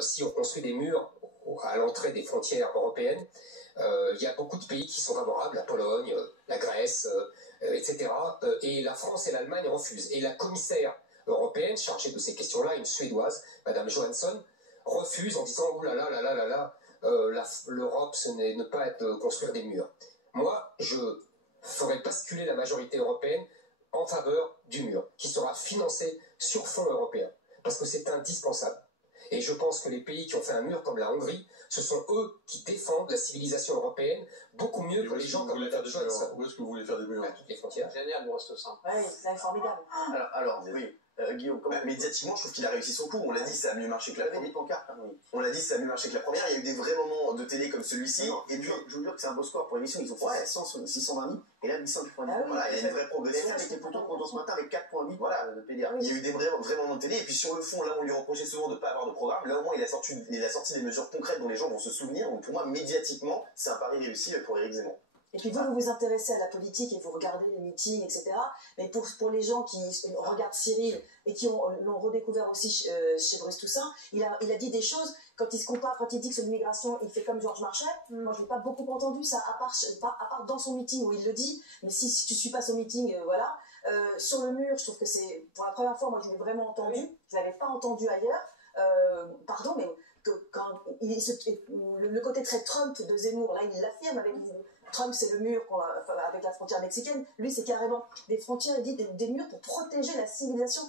si on construit des murs à l'entrée des frontières européennes, il y a beaucoup de pays qui sont favorables, la Pologne, la Grèce, etc. Et la France et l'Allemagne refusent. Et la commissaire européenne chargée de ces questions-là, une Suédoise, Madame Johansson, refuse en disant « Ouh là là là là là là, l'Europe, ce n'est ne pas être construire des murs ». Moi, je ferai basculer la majorité européenne en faveur du mur, qui sera financé sur fonds européens, parce que c'est indispensable. Et je pense que les pays qui ont fait un mur comme la Hongrie, ce sont eux qui défendent la civilisation européenne beaucoup mieux que les gens comme Madame Johansson. Où est-ce que vous voulez faire des murs? À toutes les frontières. Génial, moi, ce simple. Oui, c'est formidable. Alors oui. Guillaume, médiatiquement, je trouve qu'il a réussi son coup. On l'a dit, ça a mieux marché que la première. On l'a dit, ça a mieux marché que la première. Il y a eu des vrais moments de télé comme celui-ci. Et puis, je vous jure que c'est un beau score pour l'émission. Ils ont fait 620 000 et là 890. Ah oui, voilà, il y a une vraie progression. BFM était plutôt content ce matin avec 4,8. Voilà, le PDA. Il y a eu des vrais moments de télé. Et puis sur le fond, là, on lui reprochait souvent de ne pas avoir de programme. Là, au moins, il a sorti des mesures concrètes dont les gens vont se souvenir. Donc pour moi, médiatiquement, c'est un pari réussi pour Éric Zemmour. Et puis vous vous intéressez à la politique et vous regardez les meetings, etc. Mais pour les gens qui regardent Cyril et qui l'ont redécouvert aussi chez Brice Toussaint, il a dit des choses, quand il se compare, quand il dit que sur l'immigration, il fait comme Georges Marchais. Moi, je n'ai pas beaucoup entendu ça, à part dans son meeting où il le dit. Mais si tu suis pas son meeting, voilà. Sur le mur, je trouve que c'est, pour la première fois, moi, je l'ai vraiment entendu. Je ne l'avais pas entendu ailleurs. Pardon, mais quand le côté très Trump de Zemmour, là, il l'affirme avec Trump, c'est le mur avec la frontière mexicaine. Lui, c'est carrément des frontières, il dit des murs pour protéger la civilisation